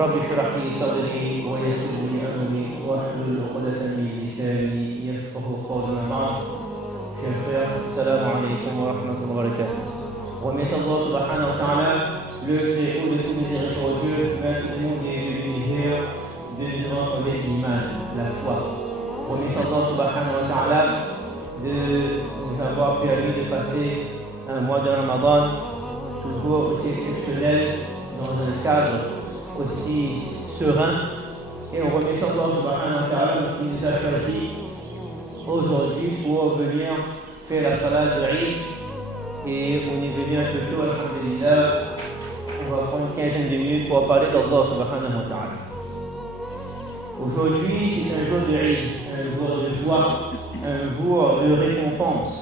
رب اشرح لي صدري ويسر لي امري واحلل عقدة من لساني يفقه قولي. بعد chers frères, salam alaikum wa rahmatullahi wa barakatuh. Remercions Allah subhanahu wa ta'ala, le très haut de tout miséricordieux, maître du monde et de l'univers, de notre l'iman, la foi. Remercions Allah subhanahu wa ta'ala de nous avoir permis de passer un mois de Ramadan toujours aussi exceptionnel, dans un cadre aussi serein, et on remercie Allah subhanahu wa ta'ala qui nous a choisi aujourd'hui pour venir faire la salade de Eid, et on est venu un peu tôt, alhamdulillah. On va prendre une quinzaine de minutes pour parler d'Allah subhanahu wa ta'ala. Aujourd'hui c'est un jour de Eid, un jour de joie, un jour de récompense,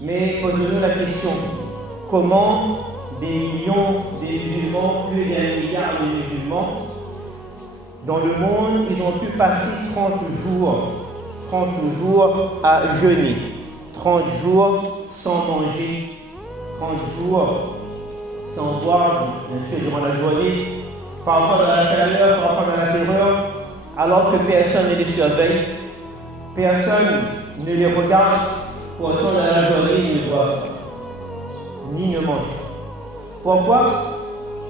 mais posons-nous la question: comment des millions de musulmans, plus d'un milliard de musulmans dans le monde, ils ont pu passer 30 jours à jeûner, 30 jours sans manger, 30 jours sans boire, bien sûr durant la journée, parfois dans la chaleur, parfois dans la terreur, alors que personne ne les surveille, personne ne les regarde, pourtant dans la journée ils ne boivent ni ne mangent. Pourquoi?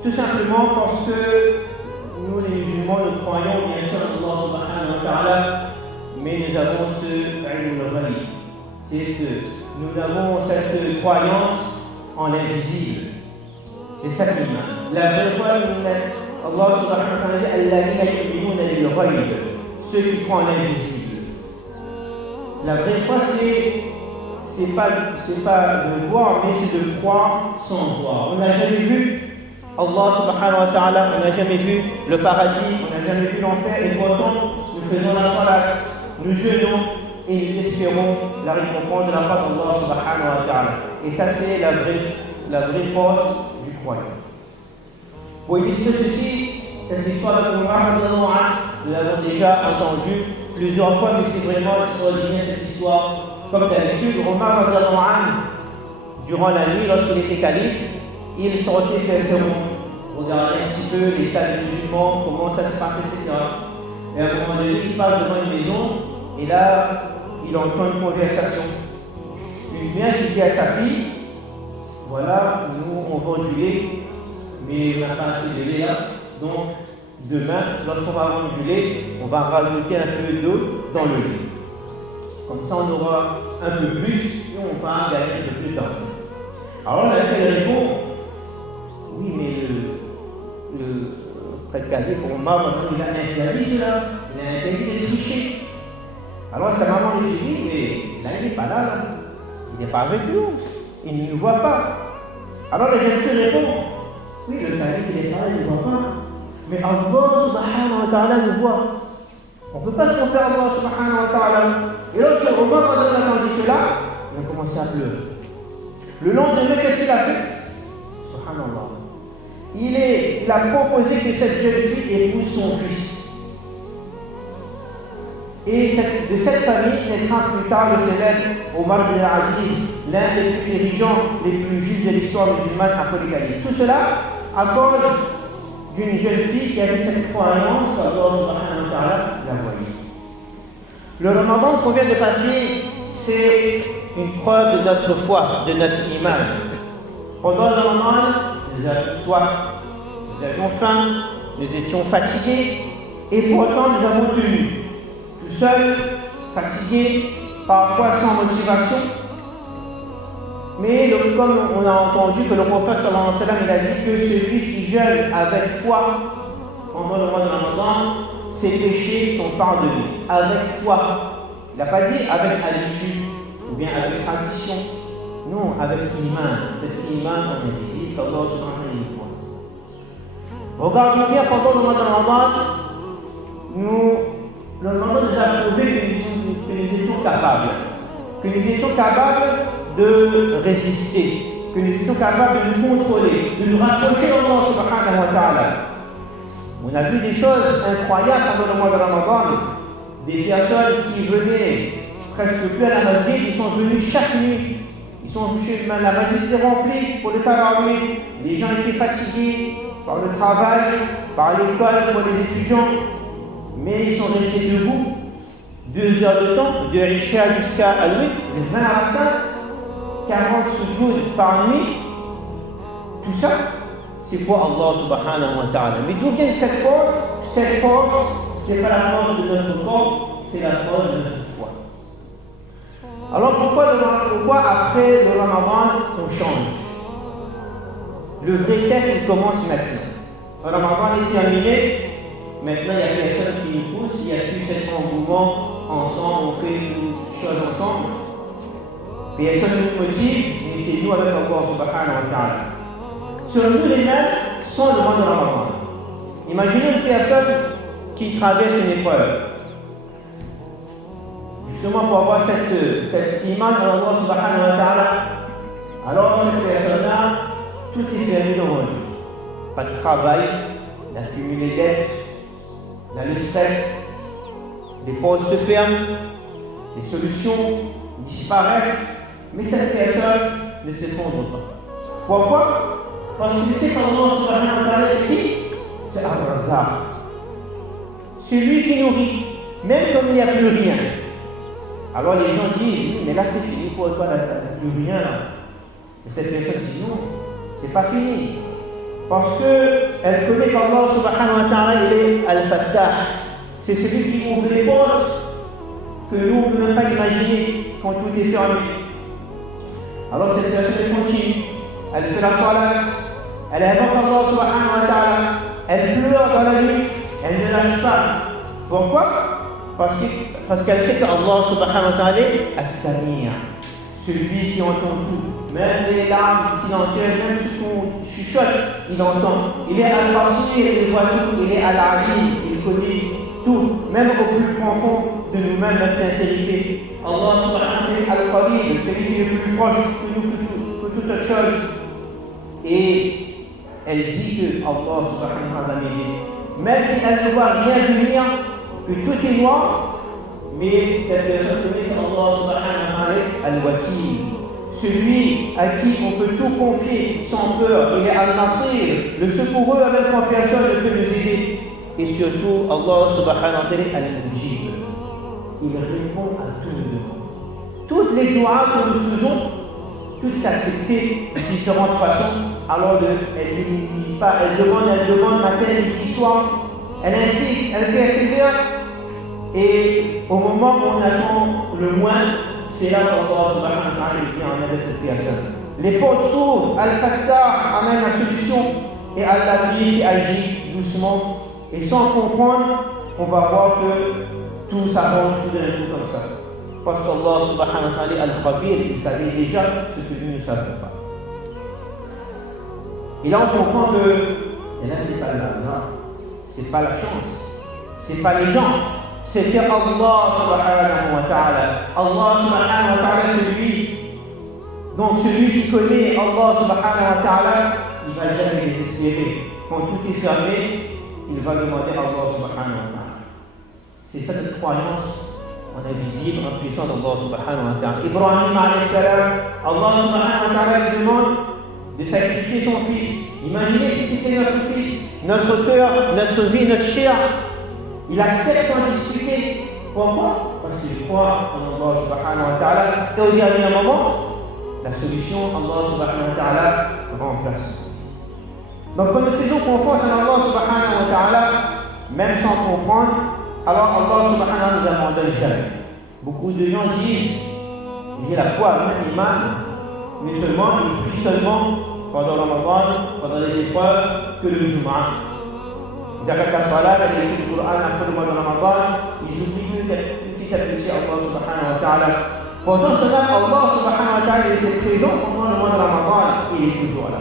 Tout simplement parce que nous les musulmans, nous croyons bien sûr en Allah subhanahu wa ta'ala, mais nous avons ce ilm, c'est que nous avons cette croyance en l'invisible. C'est ça l'iman. La vraie foi, Allah subhanahu wa ta'ala dit alladhina yu'minuna bil ghayb, ceux qui croient en l'invisible. La vraie foi, c'est pas de voir, mais c'est de croire sans voir. On n'a jamais vu Allah subhanahu wa ta'ala, on n'a jamais vu le paradis, on n'a jamais vu l'enfer, et pourtant nous faisons la salat, nous jeûnons et nous espérons la récompense de la part d'Allah subhanahu wa ta'ala. Et ça c'est la vraie force du croyant. Pour illustrer ceci, cette histoire de Omar, nous l'avons déjà entendue plusieurs fois, mais c'est vraiment extraordinaire cette histoire. Comme d'habitude, Omar, durant la nuit, lorsqu'il était calife, il sortait faire ses rondes, regarder un petit peu l'état des musulmans, comment ça se passe, etc. Et à un moment donné, il passe devant une maison, et là, il entend une conversation. Une mère qui dit à sa fille: voilà, nous on vend du lait, mais on n'a pas assez de lait là, donc demain, lorsqu'on va vendre du lait, on va rajouter un peu d'eau dans le lait. Comme ça, on aura un peu plus et on va gagner un peu plus d'argent. Alors là, elle répond: oui, mais le prêtre calife, Omar, il a interdit cela, il a interdit de tricher. Alors sa maman lui dit: oui, mais là, il n'est pas là, il n'est pas avec nous, il ne nous voit pas. Alors la jeune fille répond: oui, le calife, il n'est pas là, il ne voit pas. Mais Allah subhanahu wa ta'ala nous voit. On ne peut pas se tromper à Allah subhanahu wa ta'ala. Et lorsque Omar a entendu cela, il a commencé à pleurer. Le lendemain, qu'est-ce qu'il a fait? Subhanallah. Il a proposé que cette jeune fille épouse son fils. Et de cette famille naîtra plus tard le célèbre Omar bin Aziz, l'un des dirigeants les plus justes de l'histoire musulmane après les califes. Tout cela à cause d'une jeune fille qui avait cette croyance qu'Allah subhanahu wa ta'ala la voyait. Le Ramadan qu'on vient de passer, c'est une preuve de notre foi, de notre iman. Pendant le Ramadan, nous avions soif, nous avions faim, nous étions fatigués, et pourtant nous avons tenu, tout seuls, fatigués, parfois sans motivation. Mais comme on a entendu que le prophète sallallahu alayhi wa sallam, il a dit que celui qui jeûne avec foi pendant le mois de Ramadan, ses péchés sont pardonnés. Avec foi. Il n'a pas dit avec habitude ou bien avec tradition. Non, avec iman. Cet iman, on est ici, qu'Allah subhanahu wa ta'ala. Regardons bien pendant le mois de Ramadan, le Ramadan nous a prouvé que nous étions capables. Que nous étions capables de résister. Que nous étions capables de nous contrôler, de nous rapprocher d'Allah subhanahu wa ta'ala. On a vu des choses incroyables pendant le mois de Ramadan. Des personnes qui venaient presque plus à la masjid, ils sont venus chaque nuit. Ils sont chez la masjid était remplie pour le tarawih. Les gens étaient fatigués par le travail, par l'école, pour les étudiants. Mais ils sont restés debout 2 heures de temps, de Isha jusqu'à Al-Wit, de 20 à 40 sujouds par nuit. Tout ça, c'est pour Allah subhanahu wa ta'ala. Mais d'où vient cette force? Cette force, c'est pas la force de notre corps, c'est la force de notre foi. Alors pourquoi après le Ramadan, on change? Le vrai test, il commence maintenant. Le Ramadan est terminé, maintenant il n'y a personne qui nous pousse, il n'y a plus cet engouement ensemble, on fait une chose ensemble. Personne ne nous motive, mais c'est nous avec Allah subhanahu wa ta'ala. Sur nous les mêmes, sans le mois de Ramadan. Imaginez une personne qui traverse une épreuve. Justement pour avoir cette image d'Allah subhanahu wa ta'ala. Alors cette personne-là, tout est fermé devant lui. Pas de travail, d'accumuler les dettes, le stress, les portes se ferment, les solutions disparaissent, mais cette personne ne s'effondre pas. Pourquoi? Parce qu'il sait qu'Allah subhanahu wa ta'ala c'est qui? C'est Ar-Razzaq. Celui qui nourrit, même quand il n'y a plus rien. Alors les gens disent, mais là c'est fini, pourquoi il n'y a plus rien là? Et cette personne dit non, c'est pas fini. Parce qu'elle connaît qu'Allah subhanahu wa ta'ala il est Al-Fattah. C'est celui qui ouvre les portes que nous ne pouvons pas imaginer quand tout est fermé. Alors cette personne continue, elle fait la salat, elle invoque Allah subhanahu wa ta'ala, elle pleure dans la nuit, elle ne lâche pas. Pourquoi? Parce qu'elle sait qu'Allah subhanahu wa ta'ala est As-Sami', celui qui entend tout. Même les larmes silencieuses, même ce qu'on chuchote, il entend. Il est Al-Basir, il voit tout, il est Al-Ali, il connaît tout, même au plus profond de nous-mêmes, notre sincérité. Allah subhanahu wa ta'ala est Al-Qarib, celui qui est le plus proche que nous, que toute autre chose. Et elle dit que Allah subhanahu wa ta'ala même si elle ne voit rien venir, que tout est noir, mais cette personne connaît qu'Allah subhanahu wa ta'ala est Al-Wakil. Celui à qui on peut tout confier sans peur, il est Al-Nasir, le secoureux avec quand personne ne peut nous aider. Et surtout, Allah subhanahu wa ta'ala est Al-Mujib. Il répond à tous nos demandes. Toutes les doigts que nous faisons, toutes acceptées de différentes façons. Alors elle ne minimise pas, elle demande matin, midi, soir. Elle insiste, elle persévère. Et au moment où on attend le moins, c'est là qu'Allah subhanahu wa ta'ala vient en aide à cette personne. Les portes s'ouvrent, Al-Fattah amène la solution et Allah qui agit doucement. Et sans comprendre, on va voir que tout s'arrange tout d'un coup comme ça. Parce qu'Allah subhanahu wa ta'ala Al-Khabir, il savait déjà ce que nous ne savons pas. Et là on comprend que c'est pas le hasard, c'est pas la chance, c'est pas les gens. C'est Allah subhanahu wa ta'ala. Allah subhanahu wa ta'ala, celui qui connaît Allah subhanahu wa ta'ala, il ne va jamais désespérer. Quand tout est fermé, il va demander à Allah subhanahu wa ta'ala. C'est ça cette croyance en invisible, en puissance d'Allah subhanahu wa ta'ala. Ibrahim alayhi salam, Allah subhanahu wa ta'ala lui demande de sacrifier son fils. Imaginez si c'était notre fils, notre cœur, notre vie, notre chair. Il accepte sans discuter. Pourquoi? Parce qu'il croit en Allah subhanahu wa ta'ala. Et au dernier moment, la solution, Allah subhanahu wa ta'ala remplace. Donc quand nous faisons confiance en Allah subhanahu wa ta'ala, même sans comprendre, alors Allah subhanahu wa ta'ala nous abandonne jamais. Beaucoup de gens disent, il y a la foi, même l'imam, mais seulement, ils prient seulement pendant le Ramadan, pendant les épreuves, que le Jumu'ah. Ils arrêtent la salat, ils lisent le Coran après le mois de Ramadan, ils oublient petit à petit Allah subhanahu wa ta'ala. Pendant cela, Allah subhanahu wa ta'ala était présent pendant le mois de Ramadan, il est toujours là.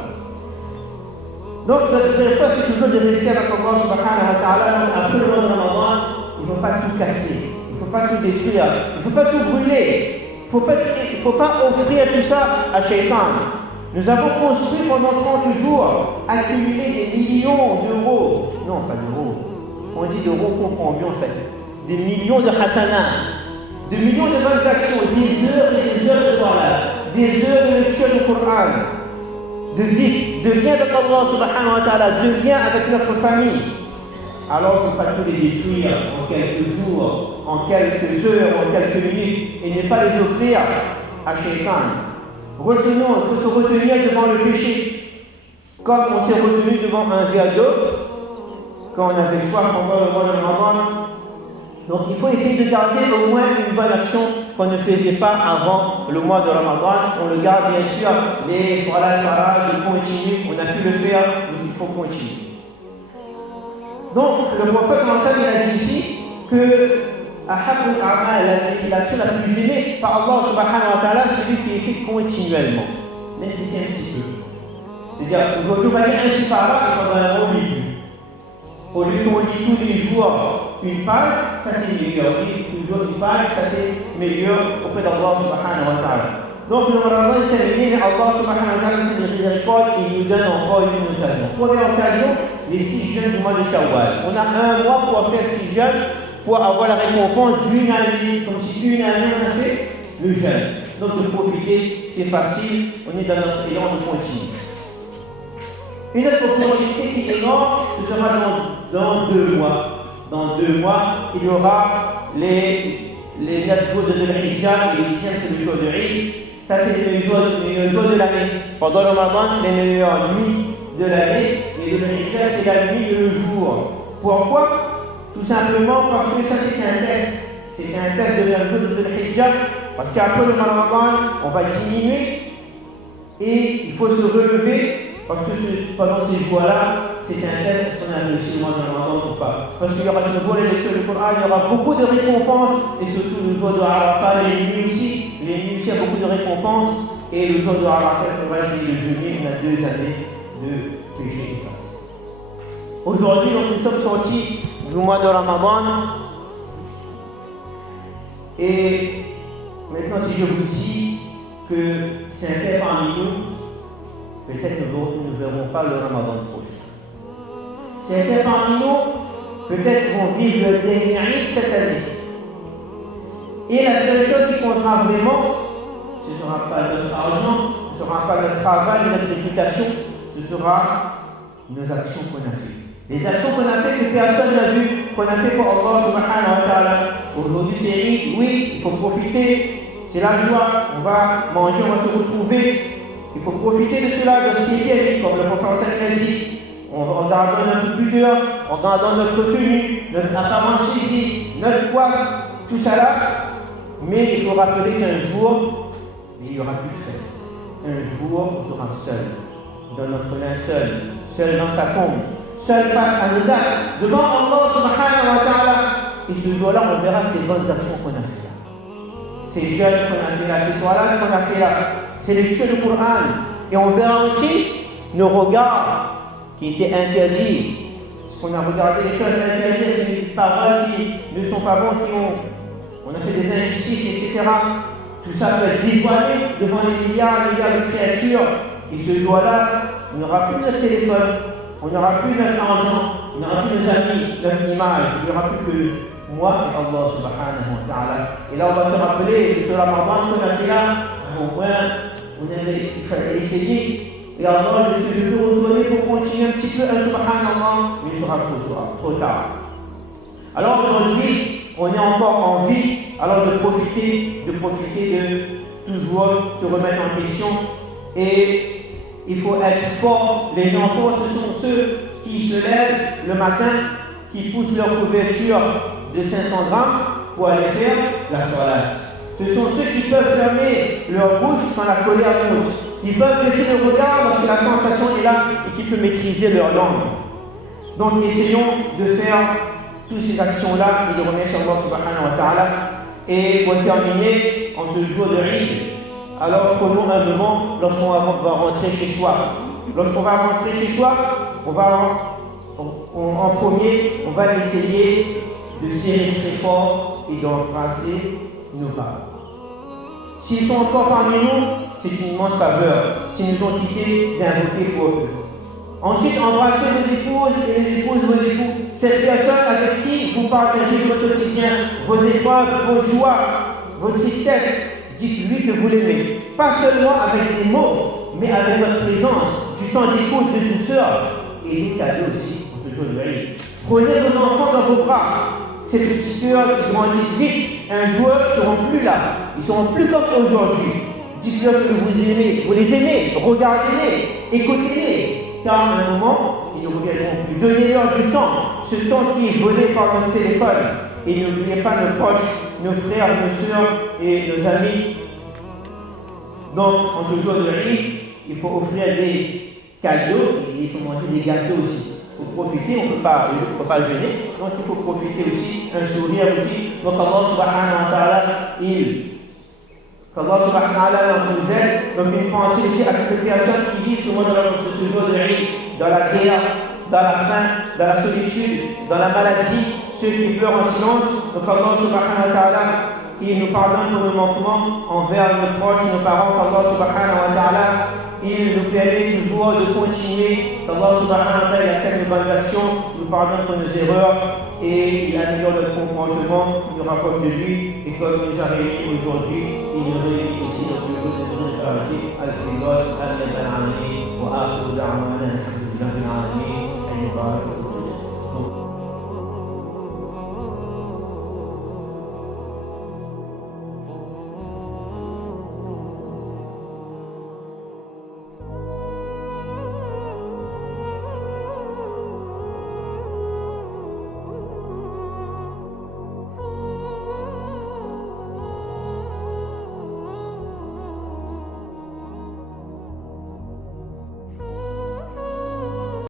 Donc, notre réponse, c'est toujours de rester avec Allah subhanahu wa ta'ala, après le mois de Ramadan, ils ne vont pas tout tout casser, il ne faut pas tout détruire, il ne faut pas tout brûler, il ne faut pas offrir tout ça à Shaitan. Nous avons construit pendant 30 jours, accumulé des millions d'euros, non pas d'euros, on dit d'euros, on comprend bien en fait, des millions de hasanats, des millions de bonnes actions, des heures et des heures de salat, des heures de lecture du Coran, de vie, de lien avec Allah subhanahu wa ta'ala, de lien avec notre famille. Alors il ne faut pas tout les détruire en quelques jours, en quelques heures, en quelques minutes, et ne pas les offrir à Shaitan. Retenons, il faut se retenir devant le péché, comme on s'est retenu devant un verre d'eau, quand on avait soif pendant le mois de Ramadan. Donc il faut essayer de garder au moins une bonne action qu'on ne faisait pas avant le mois de Ramadan. On le garde bien sûr, les salat, de continuer, on a pu le faire, donc il faut continuer. Donc le prophète Mohammed a dit ici que l'action la plus aimée par Allah subhanahu wa ta'ala, c'est celui qui est fait continuellement, même si c'est un petit peu. C'est-à-dire, aujourd'hui, on va dire ainsi par là, et pendant un bon milieu. Au lieu qu'on lit tous les jours une page, ça c'est meilleur. On lit toujours une page, ça c'est meilleur auprès d'Allah subhanahu wa ta'ala. Donc le Ramadan est terminé, Allah subhanahu wa ta'ala fait des récoltes et il nous donne encore une occasion. Première occasion, les 6 jeûnes du mois de Shawwal. On a un mois pour faire 6 jeûnes, pour avoir la récompense d'une année, comme si une année on a fait le jeûne. Donc de profiter, c'est facile, on est dans notre élan de continuer. Une autre opportunité qui est énorme, ce sera dans 2 mois. Dans 2 mois, il y aura les 9 jours de Dhul-Hijjah et les 10e c'est le jour de Eid. Ça c'est les meilleurs jours de l'année. Pendant le Ramadan, c'est les meilleures nuits de l'année, et le Dhul-Hijjah c'est la nuit et le jour. Pourquoi? Tout simplement parce que ça c'est un test. C'est un test de la jour de Dhul-Hijjah, parce qu'après le Ramadan, on va diminuer et il faut se relever. Parce que pendant ces jours-là, c'est un test si on a réussi le mois de Ramadan ou pas. Parce qu'il y aura toujours les lectures du Coran, il y aura beaucoup de récompenses, et surtout le jour de Arafat, les nuits aussi. Les nuits aussi, il y a beaucoup de récompenses, et le jour de Arafat, on va dire le jeûner, on a 2 années de péché. Aujourd'hui, nous sommes sortis du mois de Ramadan, et maintenant, si je vous dis que c'est un fait parmi nous, peut-être que nous ne verrons pas le Ramadan prochain. Certains parmi nous, peut-être vont vivre le dernier Eid cette année. Et la seule chose qui comptera vraiment, ce ne sera pas notre argent, ce ne sera pas notre travail, notre réputation, ce sera nos actions qu'on a faites. Les actions qu'on a faites que personne n'a vues, qu'on a fait pour Allah subhanahu wa ta'ala. Aujourd'hui c'est Eid, oui, il faut profiter, c'est la joie, on va manger, on va se retrouver. Il faut profiter de cela, de ce qui est bien, comme le prophète a dit, en gardant notre pudeur, en gardant notre tenue, notre apparence physique, notre coiffe, tout ça là. Mais il faut rappeler qu'un jour, il n'y aura plus de fête. Un jour, on sera seul, dans notre linceul, seul dans sa tombe, seul face à nos actes, devant Allah subhanahu wa ta'ala. Et ce jour-là, on verra ces bonnes actions qu'on a fait là. Ces jeûnes qu'on a fait là, ces soirs-là qu'on a fait là. C'est lecture du Coran. Et on verra aussi nos regards qui étaient interdits. On a regardé les choses interdites, les paroles qui ne sont pas bonnes, on a fait des injustices, etc. Tout ça peut être dévoilé devant les milliards de créatures. Et ce jour-là, on n'aura plus notre téléphone, on n'aura plus notre argent, on n'aura plus nos amis, notre image, il n'y aura plus que moi et Allah subhanahu wa ta'ala. Et là, on va se rappeler que ce Ramadan qu'on a fait là, au moins, il fallait essayer. Et Allah, je veux retourner pour continuer un petit peu un subhanallah, mais il sera trop tard. Alors aujourd'hui, on est encore en vie, alors de profiter de toujours se remettre en question. Et il faut être fort. Les enfants, ce sont ceux qui se lèvent le matin, qui poussent leur couverture de 500 grammes pour aller faire la salade. Ce sont ceux qui peuvent fermer leur bouche quand la colère monte. Ils peuvent baisser le regard lorsque la tentation est là et qui peuvent maîtriser leur langue. Donc essayons de faire toutes ces actions-là et de remercier Allah subhanahu wa ta'ala. Et pour terminer, en ce jour de Eid, alors prenons un moment lorsqu'on va rentrer chez soi. Lorsqu'on va rentrer chez soi, en premier, on va essayer de serrer très fort et d'embrasser nos parents. S'ils sont encore parmi nous, c'est une immense faveur. S'ils nous ont quittés, d'invoquer pour eux. Ensuite, embrassez vos épouses et les épouses vos époux. Cette personne avec qui vous partagez votre quotidien, vos épreuves, vos joies, vos tristesses. Dites-lui que vous l'aimez. Pas seulement avec des mots, mais avec votre présence, du temps d'écoute, de douceur. Et des cadeaux aussi pour ce jour de Noël. Prenez vos enfants dans vos bras. Ces petits cœurs qui grandissent vite, un jour ne seront plus là. Ils ne seront plus comme aujourd'hui. Dites-leur que vous aimez, vous les aimez, regardez-les, écoutez-les. Car à un moment, ils ne reviendront plus. Donnez-leur du temps, ce temps qui est volé par notre téléphone. Et n'oubliez pas nos proches, nos frères, nos sœurs et nos amis. Donc, en ce jour de Noël, il faut offrir des cadeaux et il faut manger des gâteaux aussi. Il faut profiter, on ne peut pas jeûner, donc il faut profiter aussi, un sourire aussi. Donc Allah subhanahu wa ta'ala, qu'Allah subhanahu wa ta'ala nous aide. Donc une pensée aussi à toutes les personnes qui vivent souvent dans ce jour de Eid, dans la guerre, dans la faim, dans la solitude, dans la maladie, ceux qui pleurent en silence. Donc Allah subhanahu wa ta'ala, il nous pardonne pour nos manquements envers nos proches, nos parents. Allah subhanahu wa ta'ala, il nous permet toujours de continuer. Allah subhanahu wa ta'ala, il a fait de bonnes actions, il nous pardonne pour nos erreurs et il améliore notre comportement, il nous rapproche de lui. Et comme il nous a réunis aujourd'hui, il nous réunit aussi dans le groupe de notre paradis. Al-Fidos, Al-Nabil Alamin, wa Akhou Da'wana, Alhamdulillah Alamin,